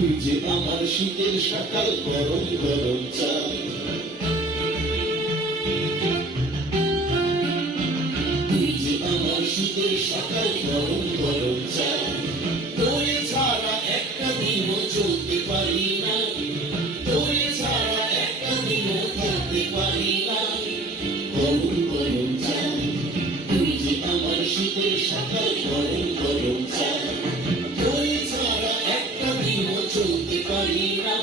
তুই যে আমার শীতের সকাল গরম গরম চা তুই যে আমার শীতের সকাল গরম গরম চা তোরে ছাড়া একটা দিনও চলতে পারি না তোরে ছাড়া একটা দিনও থাকতে পারি না গরম গরম চা তুই যে আমার শীতের সকাল গরম গরম চা তোরে ছাড়া একটা দিনও চলতে পারি না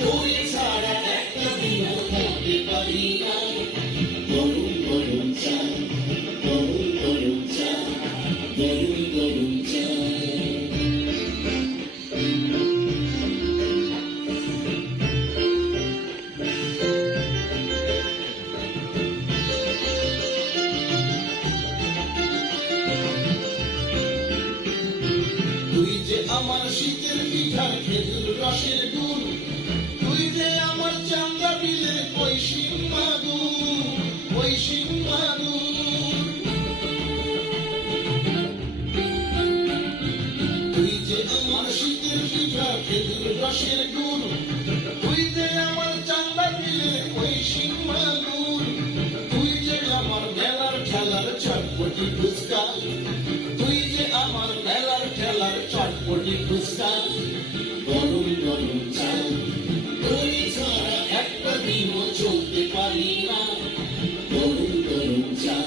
তোরে ছাড়া একটা দিনও থাকতে পারি না গরম গরম চা গরম গরম চা গরম গরম চা তুই যে আমার শীতের পিঠা খেজুর রসের গুড় তুই যে আমার চান্দা বিলে কৈশিক মাদুর কৈশিক মাদুর তুই যে আমার শীতের পিঠা খেজুর রসের গুড় তুই যে আমার চান্দা বিলে কৈশিক মাদুর তুই যে আমার মেলার খেলার চটপটি ফুচকা তুই যে আমার মেলার খেলার চটপটি ফুচকা গরম গরম চা তুই ছাড়া একটা দিনও চলতে পারি না গরম গরম চা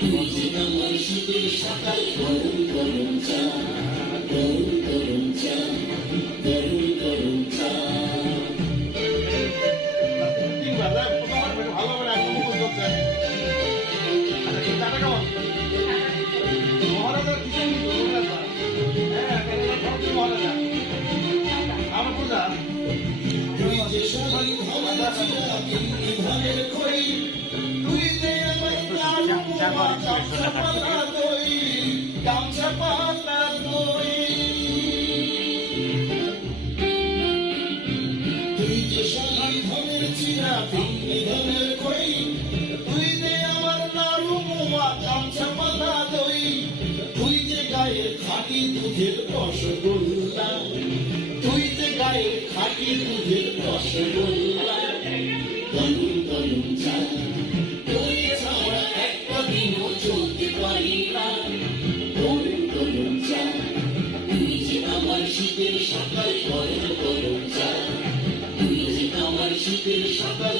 তুই যে আমার শীতের সকাল গরম গরম চা গরম গরম চা গরম গরম চা তুই যে শহীদ হওয়া ধানের খই তুই যে আমার গামছা পাতা দই গামছা পাতা দই তুই যে শহীদ ধনের চিরা ভিন্নি ধনের খই তুই যে আমার নাড়ু মোয়া গামছা পাতা দই তুই যে গায়ের খাঁটি দুধের রসগোল্লা তুই যে গায়ের খাঁটি দুধের রসগোল্লা গরম গরম চা তুই ছাড়া একটা দিনও চলতে পারি না গরম গরম চা তুই যে আমার শীতের সকাল গরম গরম চা তুই যে আমার শীতের সকাল